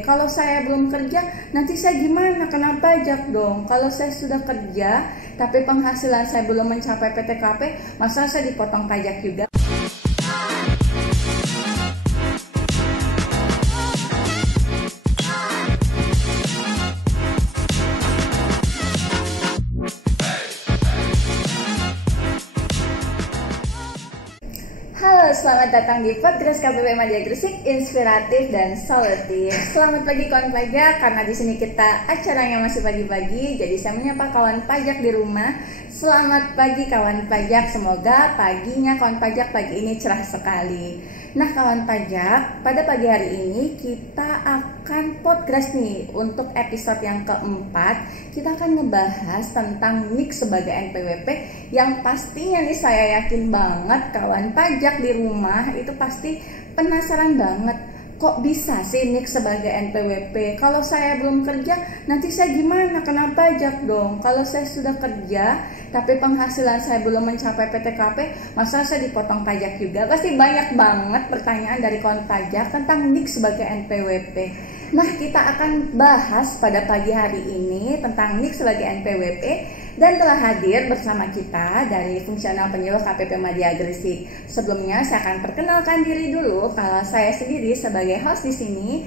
Kalau saya belum kerja, nanti saya gimana? Kena pajak dong. Kalau saya sudah kerja, tapi penghasilan saya belum mencapai PTKP, masa saya dipotong pajak juga? Halo, selamat datang di podcast KPP Madya Gresik, inspiratif dan solutif. Selamat pagi kawan pajak, karena di sini kita acaranya masih pagi-pagi, jadi saya menyapa kawan pajak di rumah. Selamat pagi kawan pajak, semoga paginya kawan pajak pagi ini cerah sekali. Nah kawan pajak, pada pagi hari ini kita akan podcast nih untuk episode yang keempat. Kita akan ngebahas tentang NIK sebagai NPWP yang pastinya nih saya yakin banget kawan pajak di rumah itu pasti penasaran banget. Kok bisa sih NIK sebagai NPWP? Kalau saya belum kerja, nanti saya gimana? Kena pajak dong. Kalau saya sudah kerja, tapi penghasilan saya belum mencapai PTKP, masa saya dipotong pajak juga? Pasti banyak banget pertanyaan dari kawan pajak tentang NIK sebagai NPWP. Nah, kita akan bahas pada pagi hari ini tentang NIK sebagai NPWP. Dan telah hadir bersama kita dari fungsional penyuluh KPP Madya Gresik. Sebelumnya saya akan perkenalkan diri dulu. Kalau saya sendiri sebagai host di sini,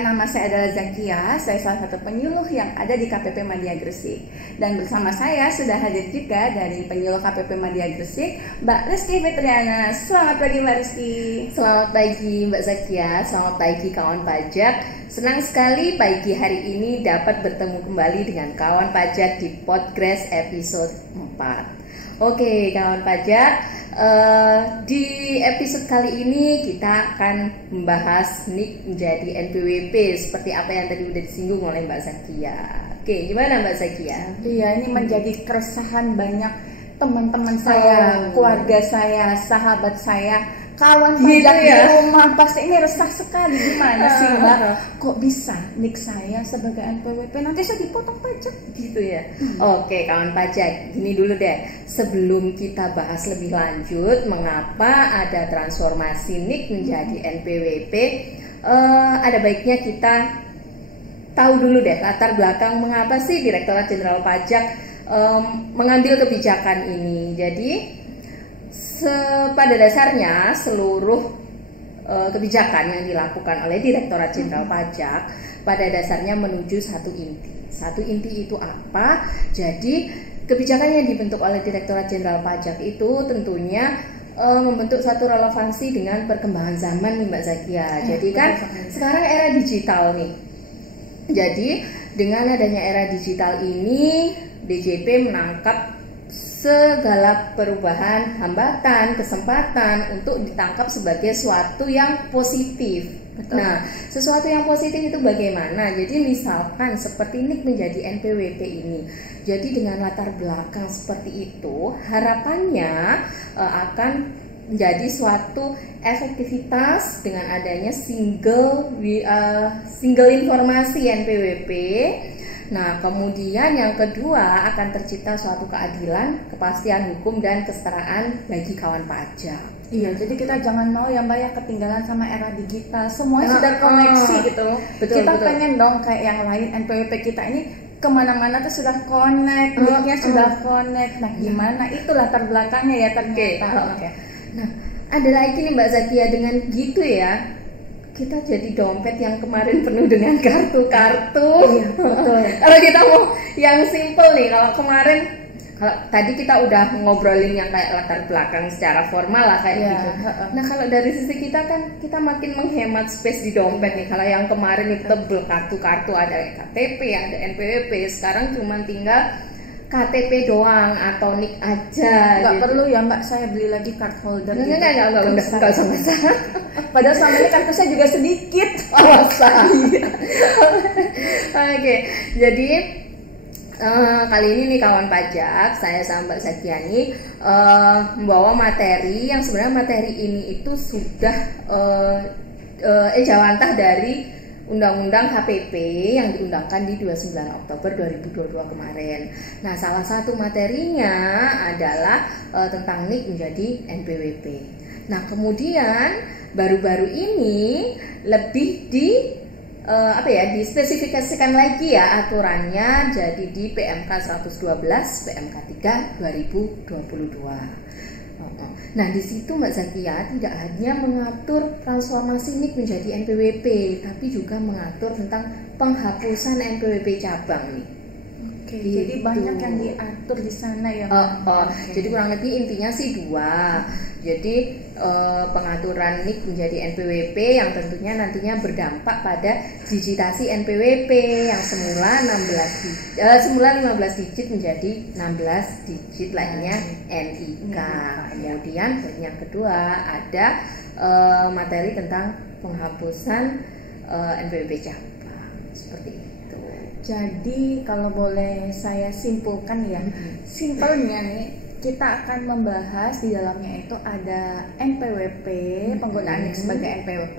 nama saya adalah Zakia. Saya salah satu penyuluh yang ada di KPP Madya Gresik. Dan bersama saya sudah hadir juga dari penyuluh KPP Madya Gresik, Mbak Rizky Fitriana. Selamat pagi Mbak Rizky. Selamat pagi Mbak Zakia. Selamat pagi kawan pajak. Senang sekali pagi hari ini dapat bertemu kembali dengan kawan pajak di podcast episode 4. Oke kawan pajak, di episode kali ini kita akan membahas NIK menjadi NPWP seperti apa yang tadi udah disinggung oleh Mbak Zakia. Oke, gimana Mbak Zakia? Iya, ini menjadi keresahan banyak teman-teman saya, keluarga saya, sahabat saya, kawan pajak di rumah. Pasti ini resah sekali. Gimana sih Mbak? Kok bisa NIK saya sebagai NPWP nanti saya dipotong pajak gitu ya? Oke kawan pajak, gini dulu deh. Sebelum kita bahas lebih lanjut mengapa ada transformasi NIK menjadi NPWP, ada baiknya kita tahu dulu deh latar belakang mengapa sih Direktorat Jenderal Pajak mengambil kebijakan ini. Jadi pada dasarnya seluruh kebijakan yang dilakukan oleh Direktorat Jenderal Pajak pada dasarnya menuju satu inti. Satu inti itu apa? Jadi kebijakan yang dibentuk oleh Direktorat Jenderal Pajak itu tentunya membentuk suatu relevansi dengan perkembangan zaman nih Mbak Zakia. Jadi kan sekarang era digital nih. Jadi dengan adanya era digital ini DJP menangkap segala perubahan, hambatan, kesempatan untuk ditangkap sebagai sesuatu yang positif. Betul. Nah, sesuatu yang positif itu bagaimana? Jadi misalkan seperti NIK menjadi NPWP ini. Jadi dengan latar belakang seperti itu, harapannya akan menjadi suatu efektivitas dengan adanya single informasi NPWP. Nah, kemudian yang kedua akan tercipta suatu keadilan, kepastian hukum dan kesetaraan bagi kawan pajak. Iya, jadi kita jangan mau ya Mbak ya ketinggalan sama era digital. Semuanya sudah koneksi gitu. Betul, kita betul. pengen dong kayak yang lain, NPWP kita ini kemana-mana tuh sudah connect, NIK-nya sudah connect. Nah, gimana? Itu latar belakangnya ya ternyata. Oke. Nah, ada lagi nih Mbak Zakia, dengan gitu ya kita jadi dompet yang kemarin penuh dengan kartu-kartu. Iya, betul. Kalau kita mau yang simple nih, kalau tadi kita udah ngobrolin yang kayak latar belakang secara formal lah kayak gitu. Nah kalau dari sisi kita kan kita makin menghemat space di dompet nih. Kalau yang kemarin itu tebel kartu-kartu, ada KTP, ada NPWP, sekarang cuma tinggal KTP doang atau NIK aja. Nggak gitu. perlu ya Mbak, saya beli lagi card holder. Nggak sama. Padahal selama ini kartu saya juga sedikit. Oke, jadi kali ini nih kawan pajak, saya sama Mbak Zakiani membawa materi yang sebenarnya materi ini itu sudah ejawantah dari Undang-Undang HPP yang diundangkan di 29 Oktober 2022 kemarin. Nah, salah satu materinya adalah tentang NIK menjadi NPWP. Nah, kemudian baru-baru ini lebih apa ya, dispesifikasikan lagi ya aturannya jadi di PMK 112 PMK 3 2022. Nah di situ Mbak Zakia tidak hanya mengatur transformasi NIK menjadi NPWP, tapi juga mengatur tentang penghapusan NPWP cabang nih. Oke, jadi banyak yang diatur di sana ya. Jadi kurang lebih intinya sih dua. Jadi pengaturan NIK menjadi NPWP yang tentunya nantinya berdampak pada digitasi NPWP yang semula 15 digit menjadi 16 digit lainnya NIK. Kemudian yang kedua ada materi tentang penghapusan NPWP cabang seperti itu. Jadi kalau boleh saya simpulkan ya, simpelnya nih kita akan membahas di dalamnya itu ada NPWP, penggunaan NIK sebagai NPWP,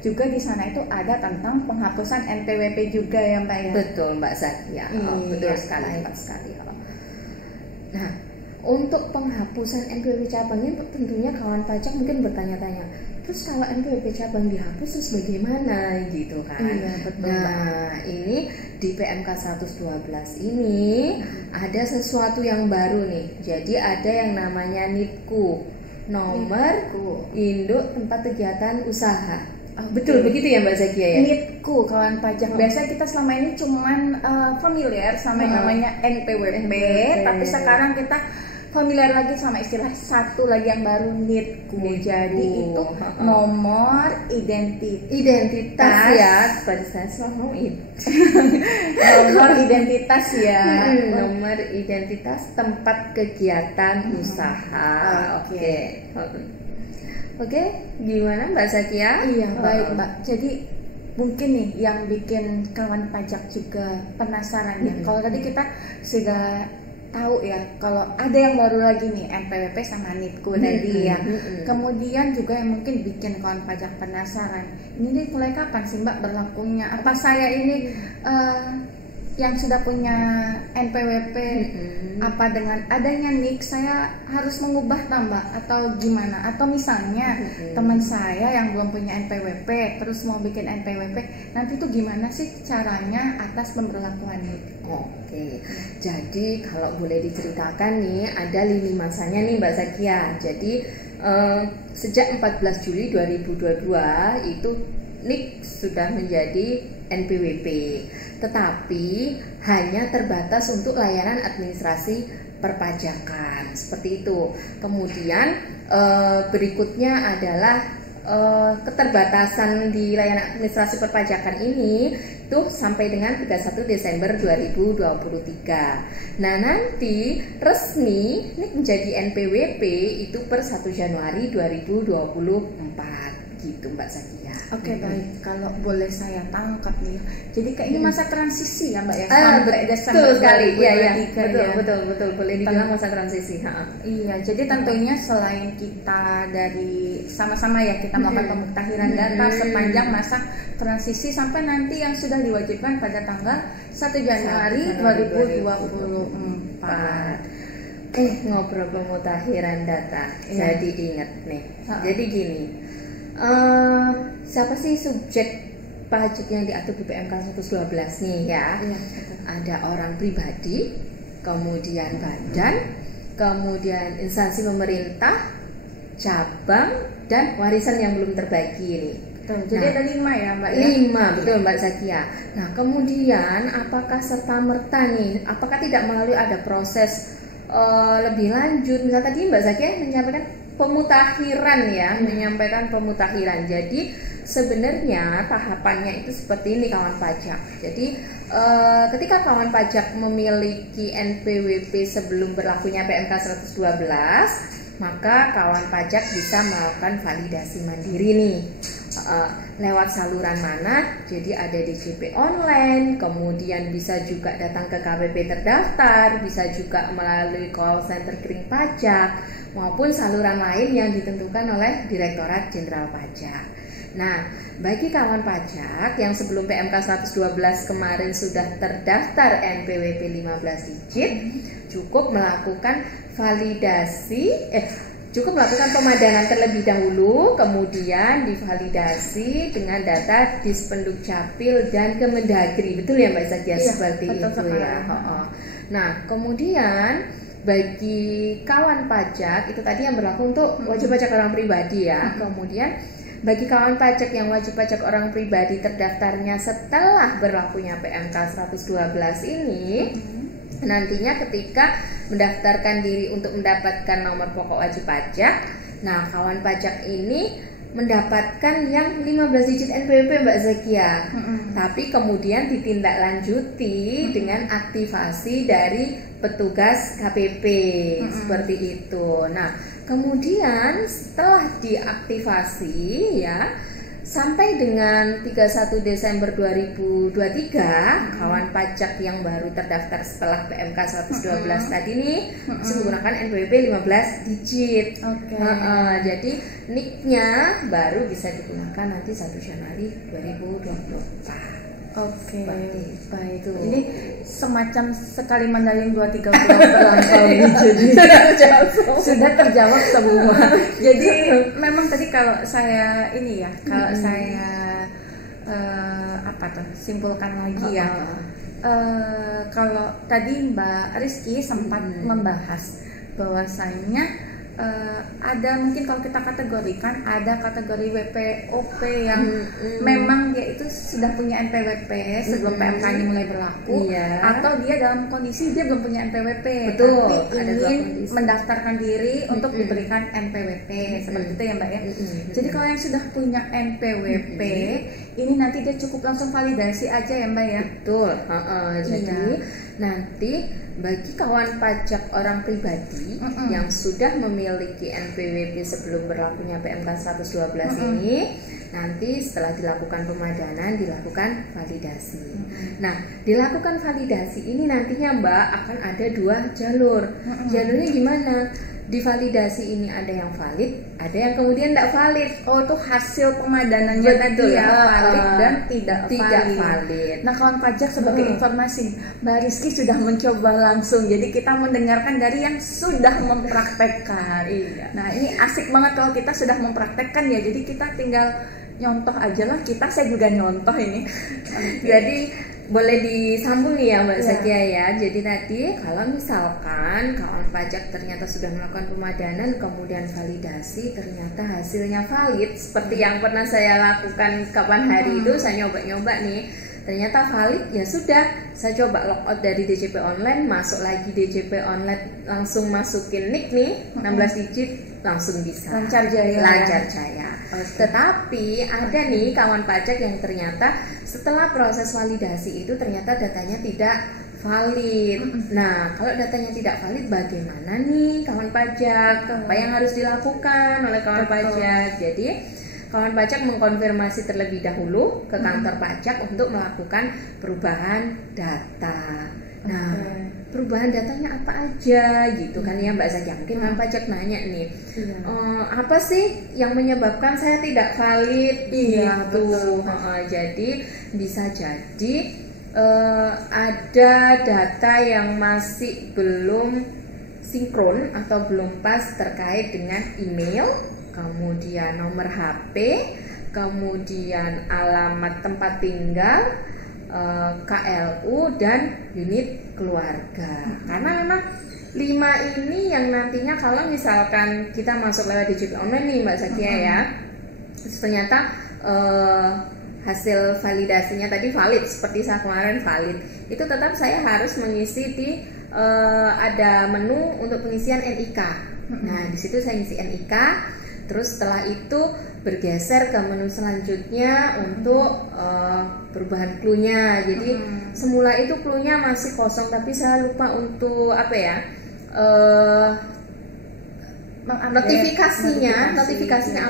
juga di sana itu ada tentang penghapusan NPWP juga ya Mbak ya. Betul Mbak Zakia, betul sekali Mbak sekali. Nah untuk penghapusan NPWP cabang ini tentunya kawan pajak mungkin bertanya-tanya, terus kalau NPWP cabang dihapus terus bagaimana gitu kan? Iya, betul, nah ini di PMK 112 ini ada sesuatu yang baru nih. Jadi ada yang namanya NIPKU, nomor induk tempat kegiatan usaha. Betul begitu ya Mbak Zakia ya? NIPKU kawan pajak. Biasanya kita selama ini cuman familiar sama yang namanya NPWP, tapi sekarang kita familiar lagi sama istilah satu lagi yang baru NIPKU. Jadi itu nomor identitas ya. Tadi saya selalu nomor identitas ya. Nomor identitas tempat kegiatan usaha. Oke, gimana Mbak Zakia? Iya, baik Mbak. Jadi mungkin nih yang bikin kawan pajak juga penasaran ya. Kalau tadi kita sudah tahu ya kalau ada yang baru lagi nih NPWP sama NIPKU tadi ya. Kemudian juga yang mungkin bikin kawan pajak penasaran, ini nih mulai kapan sih Mbak berlakunya? Apa saya ini yang sudah punya NPWP, apa dengan adanya NIK saya harus mengubah tambah atau gimana? Atau misalnya teman saya yang belum punya NPWP terus mau bikin NPWP, nanti itu gimana sih caranya atas pemberlakuan NIK? Oke, jadi kalau boleh diceritakan nih ada lini masanya nih Mbak Zakia. Jadi sejak 14 Juli 2022 itu NIK sudah menjadi NPWP, tetapi hanya terbatas untuk layanan administrasi perpajakan seperti itu. Kemudian berikutnya adalah keterbatasan di layanan administrasi perpajakan ini tuh sampai dengan 31 Desember 2023. Nah nanti resmi ini menjadi NPWP itu per 1 Januari 2024 gitu Mbak Zakia. Oke, baik. Kalau boleh saya tangkap nih, jadi kayak ini masa transisi ya Mbak ya, sampai Desember sekali. Iya, betul. Boleh dibilang masa transisi. Iya, jadi tentunya selain kita dari sama-sama ya kita melakukan pemuktahiran data sepanjang masa transisi sampai nanti yang sudah diwajibkan pada tanggal 1 Januari 2024. Ngobrol pemuktahiran data, jadi ingat nih. Jadi gini. Siapa sih subjek pajak yang diatur di PMK 112 nih ya? Ada orang pribadi, kemudian badan, kemudian instansi pemerintah, cabang, dan warisan yang belum terbagi nih. Jadi ada 5 ya Mbak ya? 5, betul Mbak Zakia. Nah kemudian apakah serta-merta nih, apakah tidak melalui ada proses lebih lanjut? Misal tadi Mbak Zakia menyampaikan pemutahiran ya, menyampaikan pemutahiran. Jadi sebenarnya tahapannya itu seperti ini kawan pajak. Jadi ketika kawan pajak memiliki NPWP sebelum berlakunya PMK 112, maka kawan pajak bisa melakukan validasi mandiri nih. Lewat saluran mana? Jadi ada DJP online, kemudian bisa juga datang ke KPP terdaftar, bisa juga melalui call center kering pajak, maupun saluran lain yang ditentukan oleh Direktorat Jenderal Pajak. Nah, bagi kawan pajak yang sebelum PMK 112 kemarin sudah terdaftar NPWP 15 digit, cukup melakukan validasi Cukup melakukan pemadanan terlebih dahulu, kemudian divalidasi dengan data Dispenduk Capil dan Kemendagri. Betul ya Mbak Zakia? Iya, Seperti betul itu sekali. ya. Nah, kemudian bagi kawan pajak itu tadi yang berlaku untuk wajib pajak orang pribadi ya. Kemudian bagi kawan pajak yang wajib pajak orang pribadi terdaftarnya setelah berlakunya PMK 112 ini, nantinya ketika mendaftarkan diri untuk mendapatkan nomor pokok wajib pajak, nah kawan pajak ini mendapatkan yang 15 digit NPWP Mbak Zakia. Tapi kemudian ditindaklanjuti dengan aktivasi dari petugas KPP seperti itu. Nah, kemudian setelah diaktifasi ya sampai dengan 31 Desember 2023, kawan pajak yang baru terdaftar setelah PMK 112 tadi nih masih menggunakan NPWP 15 digit. Jadi NIK-nya baru bisa digunakan nanti 1 Januari 2024. Baik. Ini semacam sekali mandalin 2-3 bulan terlampaui, jadi sudah terjawab semua. Jadi memang tadi kalau saya ini ya, kalau saya simpulkan lagi ya. Kalau tadi Mbak Rizky sempat membahas bahwasanya ada mungkin kalau kita kategorikan ada kategori WPOP yang memang dia itu sudah punya NPWP sebelum PMK ini mulai berlaku, atau dia dalam kondisi dia belum punya NPWP tapi ingin mendaftarkan diri untuk diberikan NPWP seperti itu ya Mbak ya. Jadi kalau yang sudah punya NPWP ini nanti dia cukup langsung validasi aja ya Mbak ya. Betul. Jadi nanti bagi kawan pajak orang pribadi yang sudah memiliki NPWP sebelum berlakunya PMK 112 ini, nanti setelah dilakukan pemadanan dilakukan validasi. Nah, dilakukan validasi ini nantinya Mbak akan ada 2 jalur. Jalurnya gimana? Di validasi ini ada yang valid, ada yang kemudian tidak valid. Oh, itu hasil pemadanannya tadi ya, valid dan tidak valid. Nah, kawan pajak sebagai informasi, Mbak Rizky sudah mencoba langsung. Jadi kita mendengarkan dari yang sudah mempraktekkan. Nah, ini asik banget kalau kita sudah mempraktekkan ya. Jadi kita tinggal nyontoh aja lah. Saya juga nyontoh ini. Jadi boleh disambung nih ya Mbak Zakia ya. Jadi tadi kalau misalkan kawan pajak ternyata sudah melakukan pemadanan kemudian validasi ternyata hasilnya valid seperti yang pernah saya lakukan kapan hari itu, saya nyoba-nyoba nih ternyata valid, ya sudah saya coba logout dari DJP online, masuk lagi DJP online, langsung masukin NIK nih 16 digit langsung bisa lancar jaya. Tetapi ada nih kawan pajak yang ternyata setelah proses validasi itu ternyata datanya tidak valid. Nah, kalau datanya tidak valid bagaimana nih kawan pajak? Apa yang harus dilakukan oleh kawan pajak? Jadi kawan pajak mengkonfirmasi terlebih dahulu ke kantor pajak untuk melakukan perubahan data. Nah, perubahan datanya apa aja gitu kan ya Mbak Zakia? Mungkin kawan pajak nanya nih, apa sih yang menyebabkan saya tidak valid? Betul. Jadi bisa jadi ada data yang masih belum sinkron atau belum pas terkait dengan email, kemudian nomor HP, kemudian alamat tempat tinggal, KLU dan unit keluarga. Karena memang 5 ini yang nantinya kalau misalkan kita masuk lewat DJP online nih Mbak Zakia ya, ternyata hasil validasinya tadi valid seperti saya kemarin valid, itu tetap saya harus mengisi di ada menu untuk pengisian NIK. Nah, di situ saya ngisi NIK. Terus setelah itu bergeser ke menu selanjutnya untuk perubahan clue-nya. Jadi semula itu clue-nya masih kosong, tapi saya lupa untuk notifikasinya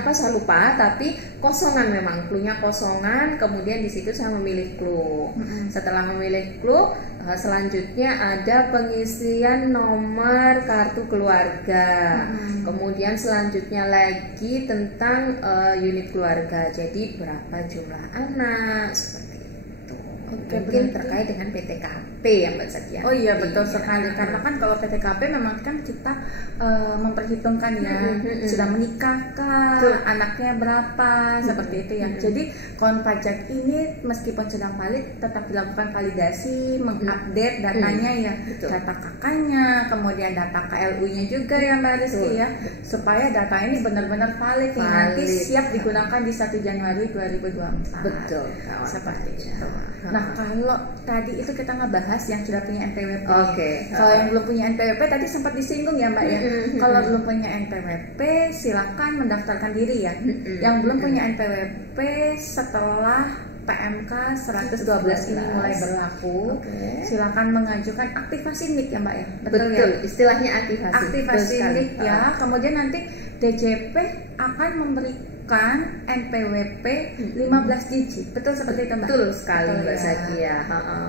apa saya lupa, tapi kosongan memang clue-nya kosongan. Kemudian di situ saya memilih clue. Setelah memilih clue, selanjutnya ada pengisian nomor kartu keluarga. Kemudian selanjutnya lagi tentang unit keluarga. Jadi berapa jumlah anak seperti itu. Oke, mungkin berarti- terkait dengan PTKP ya Mbak Zakia. Oh iya betul Iya. sekali, karena kan kalau PTKP memang kan kita memperhitungkan ya sudah menikahkah, Betul. anaknya berapa, seperti itu ya. Jadi kawan pajak ini meskipun sedang valid tetap dilakukan validasi, mengupdate datanya ya, Betul. data kakaknya, kemudian data KLU-nya juga ya Mbak Rizky Betul. ya, supaya data ini benar-benar valid nih, nanti Valid. siap digunakan di 1 Januari 2024. Betul, kawan Seperti pajak. itu. Nah, kalau tadi itu kita ngebahas yang sudah punya NPWP. Oke. Kalau yang belum punya NPWP tadi sempat disinggung ya Mbak ya. Kalau belum punya NPWP silakan mendaftarkan diri ya. Yang belum punya NPWP setelah PMK 112 ini mulai berlaku, Oke. silakan mengajukan aktivasi NIK ya Mbak ya. Betul, Betul, ya? istilahnya aktivasi. Aktivasi Betul sekali. NIK ya. Kemudian nanti DJP akan memberikan NPWP 15 digit. Betul seperti itu Mbak? Betul sekali Betul, Mbak ya. Zakia.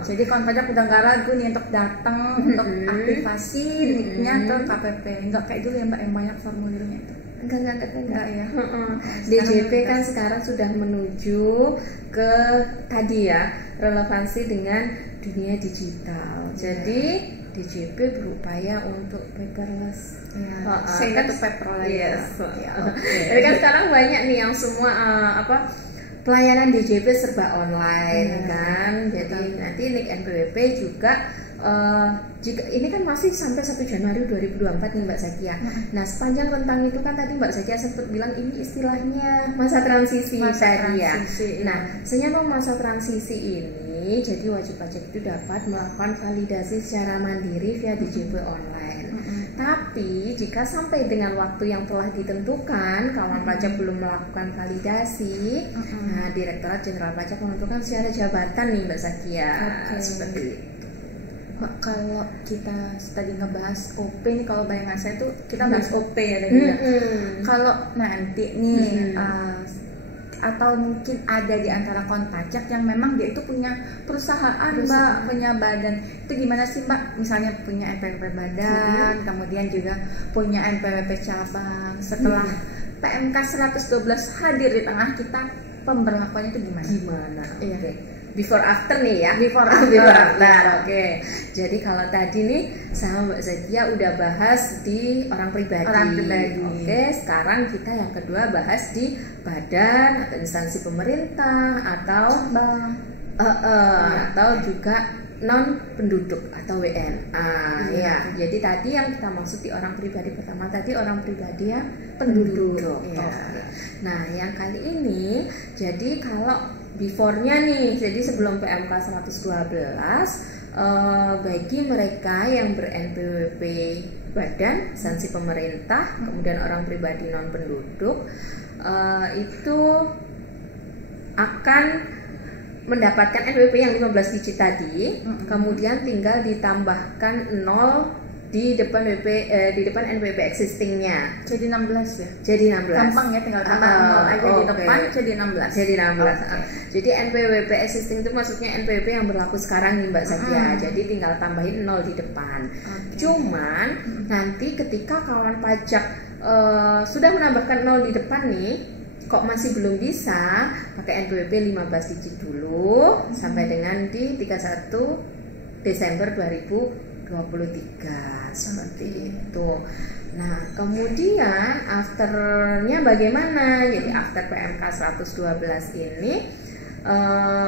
Jadi kawan pajak udah nggak ragu nih untuk datang untuk aktivasi NIK-nya ke KPP. Nggak kayak dulu ya Mbak yang banyak formulirnya itu. Enggak ya. DJP kan sekarang sudah menuju ke tadi ya, relevansi dengan dunia digital. Jadi DJP berupaya untuk paperless. Ya, sehingga tuh paper Yes. Ya, Jadi kan sekarang banyak nih yang semua pelayanan DJP serba online kan. Jadi nanti NIK NPWP juga jika ini kan masih sampai 1 Januari 2024 nih Mbak Zakia. Nah, sepanjang rentang itu kan tadi Mbak Zakia sempat bilang ini istilahnya masa transisi tadi ya. Nah, selama masa transisi ini jadi wajib pajak itu dapat melakukan validasi secara mandiri via DJP online. Tapi jika sampai dengan waktu yang telah ditentukan kawan pajak belum melakukan validasi, nah Direktorat Jenderal Pajak menentukan secara jabatan nih Mbak Zakia. Seperti itu. Kalau kita tadi ngebahas OP nih, kalau bayangan saya tuh kita bahas OP ya tadi ya. Kalau nanti nih atau mungkin ada di antara kawan pajak yang memang dia itu punya perusahaan Mbak, punya badan, itu gimana sih Mbak? Misalnya punya NPWP badan, kemudian juga punya NPWP cabang, setelah PMK 112 hadir di tengah kita, pemberlakuannya itu gimana? Iya. Okay. Before after nih ya. Before after. Oke. Jadi kalau tadi nih sama Mbak Zakia udah bahas di orang pribadi. Oke, sekarang kita yang kedua bahas di badan atau instansi pemerintah atau atau juga non penduduk atau WNA ya. Jadi tadi yang kita maksud di orang pribadi pertama tadi orang pribadi yang penduduk. Iya. Nah, yang kali ini jadi kalau before-nya nih, jadi sebelum PMK 112 bagi mereka yang ber-NPWP badan, instansi pemerintah, kemudian orang pribadi non penduduk itu akan mendapatkan NPWP yang 15 digit tadi, kemudian tinggal ditambahkan 0 di depan di depan NPWP existingnya. Jadi 16 ya? Jadi 16. Gampang ya, tinggal tambah 0 aja di depan jadi 16. Jadi 16. Jadi NPWP existing itu maksudnya NPWP yang berlaku sekarang nih Mbak Zakia. Jadi tinggal tambahin 0 di depan. Cuman nanti ketika kawan pajak sudah menambahkan 0 di depan nih, kok masih belum bisa, pakai NPWP 15 digit dulu sampai dengan di 31 Desember 2023 seperti itu. Nah, kemudian afternya bagaimana? Jadi after PMK 112 ini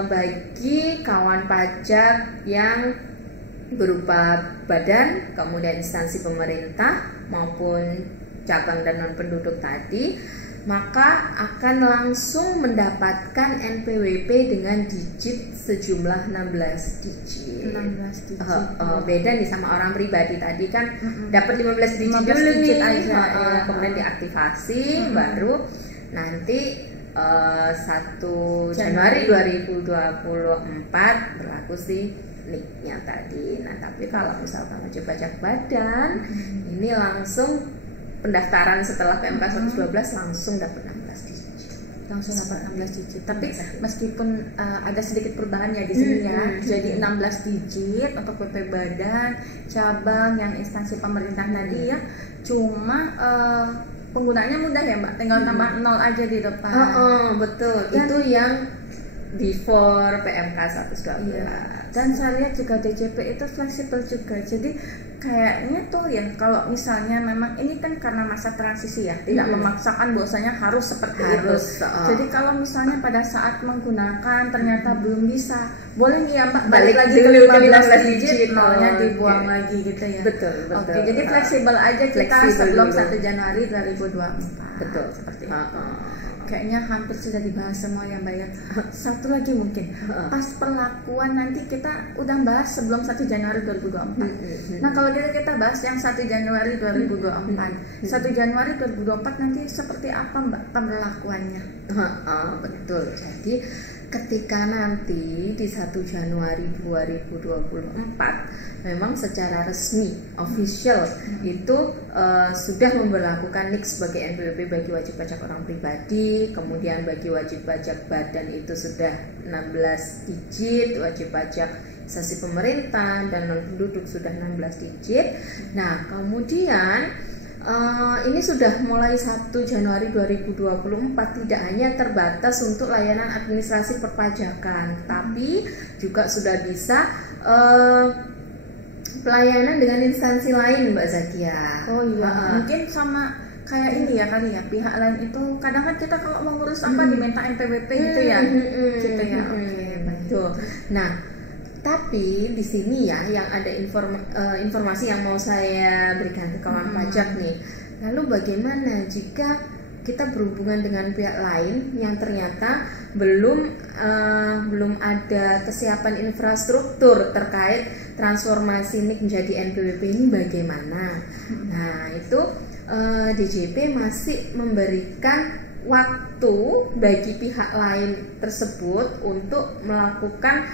bagi kawan pajak yang berupa badan, kemudian instansi pemerintah maupun cabang dan non penduduk tadi, maka akan langsung mendapatkan NPWP dengan digit sejumlah 16 digit. 16 digit. Beda nih sama orang pribadi tadi kan dapat 15 digit 15 dulu digit nih, aja, kemudian diaktifasi baru nanti 1 Januari 2024 berlaku sih NIK-nya tadi. Nah, tapi kalau misalkan wajib pajak badan ini langsung pendaftaran setelah PMK 112 langsung dapat 16 digit. Langsung dapat 16 digit. Tapi meskipun ada sedikit perubahan ya di sini ya. Jadi 16 digit untuk PP badan, cabang yang instansi pemerintah tadi ya. Cuma penggunaannya mudah ya Mbak, tinggal tambah 0 aja di depan. Betul. Dan itu yang before PMK 112. Iya. Dan saya lihat juga DJP itu fleksibel juga. Jadi kayaknya tuh ya kalau misalnya memang ini kan karena masa transisi ya, tidak memaksakan bahwasanya harus seperti itu. Jadi kalau misalnya pada saat menggunakan ternyata belum bisa, boleh nih ya Mbak balik lagi ke 15 digit, nolnya dibuang lagi gitu ya. Betul. Oke, jadi fleksibel aja kita sebelum 1 Januari 2024. Betul. Seperti itu. Kayaknya hampir sudah dibahas semua ya Mbak ya. Satu lagi mungkin pas perlakuan nanti kita udah bahas sebelum 1 Januari 2024. Nah kalau kita bahas yang 1 Januari 2024, 1 Januari 2024 nanti seperti apa Mbak pemberlakuannya? Betul. Jadi ketika nanti di 1 Januari 2024 memang secara resmi official itu sudah memberlakukan NIK sebagai NPWP bagi wajib pajak orang pribadi, kemudian bagi wajib pajak badan itu sudah 16 digit, wajib pajak instansi pemerintah dan non penduduk sudah 16 digit. Nah kemudian ini sudah mulai 1 Januari 2024 tidak hanya terbatas untuk layanan administrasi perpajakan, tapi juga sudah bisa pelayanan dengan instansi lain Mbak Zakia. Oh iya, mungkin sama kayak ini ya kali ya, pihak lain itu kadang kan kita kalau mengurus apa diminta NPWP gitu ya. Gitu ya. Oke, betul. Nah, tapi di sini ya yang ada informasi yang mau saya berikan ke kawan pajak nih. Lalu bagaimana jika kita berhubungan dengan pihak lain yang ternyata belum ada kesiapan infrastruktur terkait transformasi NIK menjadi NPWP ini bagaimana? Nah itu DJP masih memberikan waktu bagi pihak lain tersebut untuk melakukan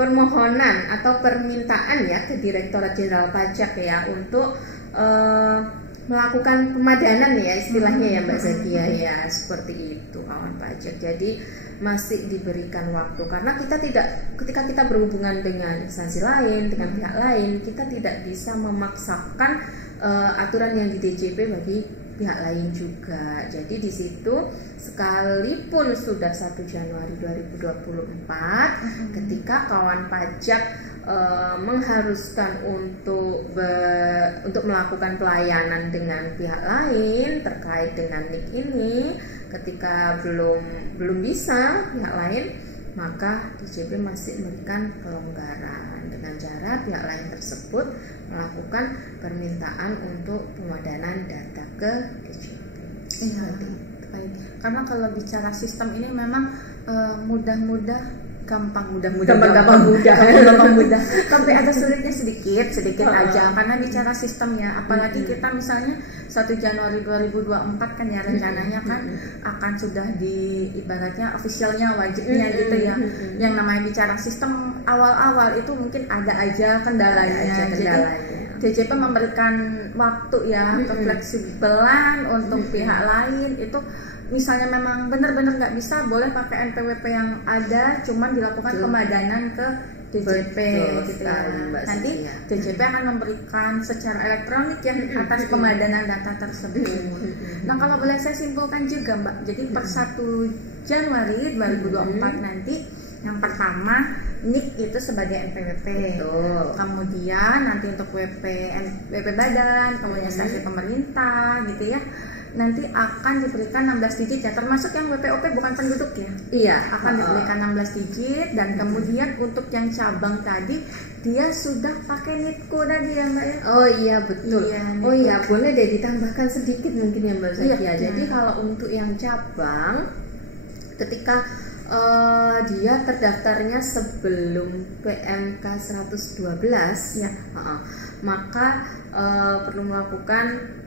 permohonan atau permintaan ya ke Direktorat Jenderal Pajak ya untuk melakukan pemadanan ya istilahnya ya Mbak Zakia ya, seperti itu kawan pajak. Jadi masih diberikan waktu karena ketika kita berhubungan dengan instansi lain, dengan pihak lain, kita tidak bisa memaksakan aturan yang di DJP bagi pihak lain juga. Jadi di situ sekalipun sudah 1 Januari 2024 ketika kawan pajak mengharuskan untuk melakukan pelayanan dengan pihak lain terkait dengan NIK ini, ketika belum bisa pihak lain, maka DJP masih memberikan kelonggaran dengan cara pihak lain tersebut melakukan permintaan untuk pemadanan data ke DJP. Iya, baik. Karena kalau bicara sistem ini memang gampang mudah. Tapi ada sulitnya sedikit aja karena bicara sistemnya. Apalagi kita misalnya 1 Januari 2024 kan ya rencananya kan akan sudah di ibaratnya officialnya wajibnya gitu ya. Yang namanya bicara sistem awal-awal itu mungkin ada aja kendalanya. Jadi DJP memberikan waktu ya kefleksibelan untuk pihak lain itu. Misalnya memang benar-benar nggak bisa, boleh pakai NPWP yang ada, cuman dilakukan pemadanan ke DJP gitu ya. Nanti DJP akan memberikan secara elektronik ya atas pemadanan data tersebut. Nah kalau boleh saya simpulkan juga Mbak, jadi per 1 Januari 2024 nanti yang pertama NIK itu sebagai NPWP. Kemudian nanti untuk WP badan, kemudian instansi pemerintah gitu ya. Nanti akan diberikan 16 digit ya, termasuk yang WPOP bukan penduduk ya. Iya, akan diberikan 16 digit dan kemudian untuk yang cabang tadi dia sudah pakai NITKO tadi ya Mbak ya. Oh iya betul. Iya, oh iya, boleh deh ditambahkan sedikit mungkin ya Mbak Zakia. Iya. Jadi kalau untuk yang cabang ketika dia terdaftarnya sebelum PMK 112 ya, maka perlu melakukan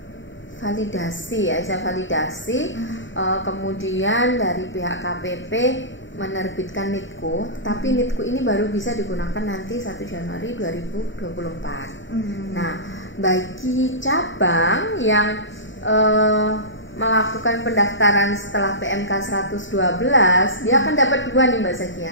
validasi ya, kemudian dari pihak KPP menerbitkan NITKO, tapi NITKO ini baru bisa digunakan nanti 1 Januari 2024. Nah, bagi cabang yang melakukan pendaftaran setelah PMK 112, dia akan dapat dua nih Mbak Zakia,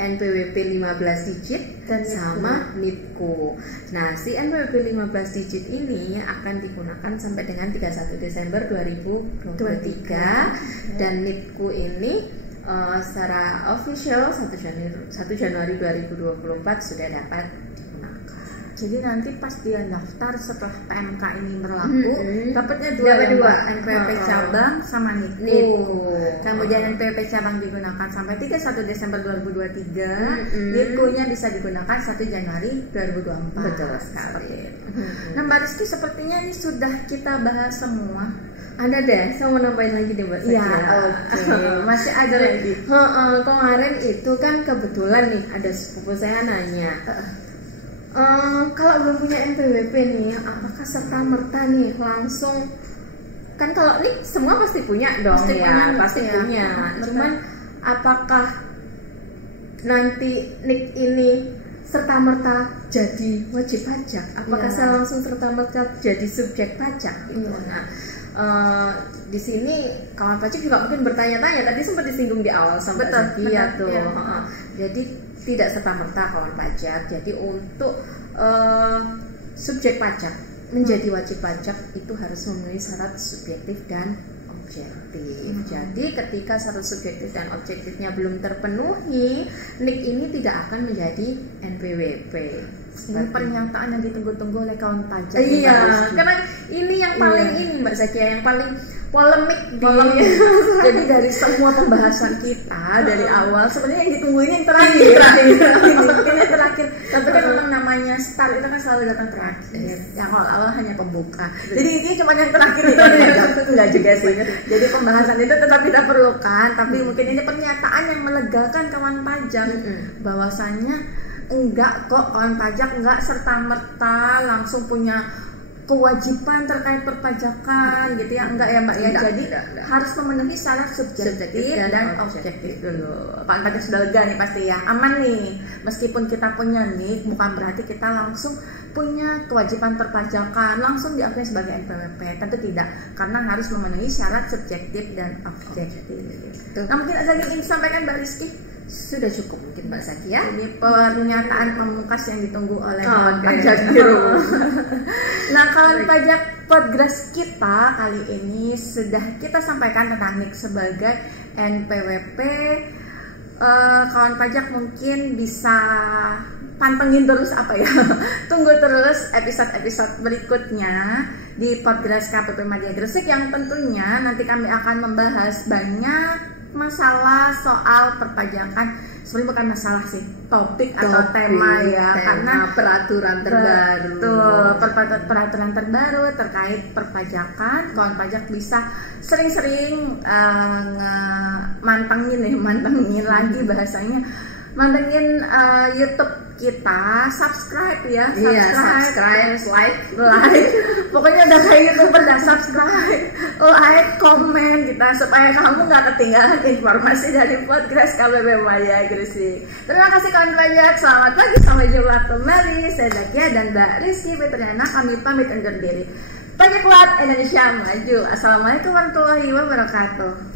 NPWP 15 digit dan sama NITKO. Nah, si NPWP 15 digit ini akan digunakan sampai dengan 31 Desember 2023 dan NITKO ini secara official 1 Januari 2024 sudah dapat digunakan. Jadi nanti pas dia daftar setelah PMK ini berlaku, dapatnya Dapat dua. NPWP cabang sama NIKU. Kemudian NPWP cabang digunakan sampai 31 Desember 2023, NIKU-nya bisa digunakan 1 Januari 2024. Betul sekali. Nah, Mbak Rizky, sepertinya ini sudah kita bahas semua. Ada deh, saya mau nambahin lagi deh Mbak Sakia. Ya, oke. Masih ada lagi. Kemarin itu kan kebetulan nih ada sepupu saya nanya, kalau belum punya NPWP nih, apakah serta merta nih langsung, kan kalau nih semua pasti punya dong, pasti punya. Cuman apakah nanti NIK ini serta merta jadi wajib pajak? Apakah saya langsung serta merta jadi subjek pajak gitu? Nah, di sini kawan pajak juga mungkin bertanya-tanya, tadi sempat disinggung di awal sama Zakia tuh. Jadi tidak serta-merta kawan pajak. Jadi untuk subjek pajak menjadi wajib pajak itu harus memenuhi syarat subjektif dan objektif. Jadi ketika syarat subjektif dan objektifnya belum terpenuhi, NIK ini tidak akan menjadi NPWP. Ini pernyataan yang ditunggu-tunggu oleh kawan pajak. Iya, karena ini yang paling ini Mbak Zakia, yang paling polemik di jadi dari semua pembahasan kita dari awal sebenarnya yang ditunggu ini yang terakhir. Ini yang terakhir. Tapi kan memang namanya start itu kan selalu datang terakhir. Yang awal hanya pembuka. Jadi ini cuma yang terakhir nih. Enggak juga sih. Jadi pembahasan itu tetap kita perlukan, tapi mungkin ini pernyataan yang melegakan kawan pajak bahwasannya enggak kok, kawan pajak enggak serta-merta langsung punya kewajiban terkait perpajakan gitu ya, enggak ya Mbak ya. Jadi harus memenuhi syarat subjektif dan objektif dulu. Kawan pajak sudah lega nih pasti ya, aman nih. Meskipun kita punya NIK bukan berarti kita langsung punya kewajiban perpajakan langsung diakui sebagai NPWP. Tentu tidak, karena harus memenuhi syarat subjektif dan objektif. Nah, mungkin ada yang ingin disampaikan Mbak Rizky? Sudah cukup mungkin Mbak Zakia. Ini pernyataan pemungkas yang ditunggu oleh kawan pajak. Nah, kawan pajak podcast kita kali ini sudah kita sampaikan tentang NIK sebagai NPWP. Kawan pajak mungkin bisa pantengin terus tunggu terus episode-episode berikutnya di podcast KPP Madya Gresik yang tentunya nanti kami akan membahas banyak masalah soal perpajakan. Sebenarnya bukan masalah sih, topik atau tema ya, karena peraturan terbaru. Peraturan terbaru terkait perpajakan. Kawan pajak bisa sering-sering mantengin lagi bahasanya, mantengin YouTube kita, subscribe ya, subscribe, like, pokoknya udah kayak YouTuber dah, subscribe, like, komen kita supaya kamu nggak ketinggalan informasi dari podcast KPP Madya Gresik. Terima kasih kawan pajak, selamat pagi, sampai jumpa kembali. Saya Zakia dan Mbak Rizky Petriana, kami pamit undur diri. Pajak kuat, Indonesia maju. Assalamualaikum warahmatullahi wabarakatuh.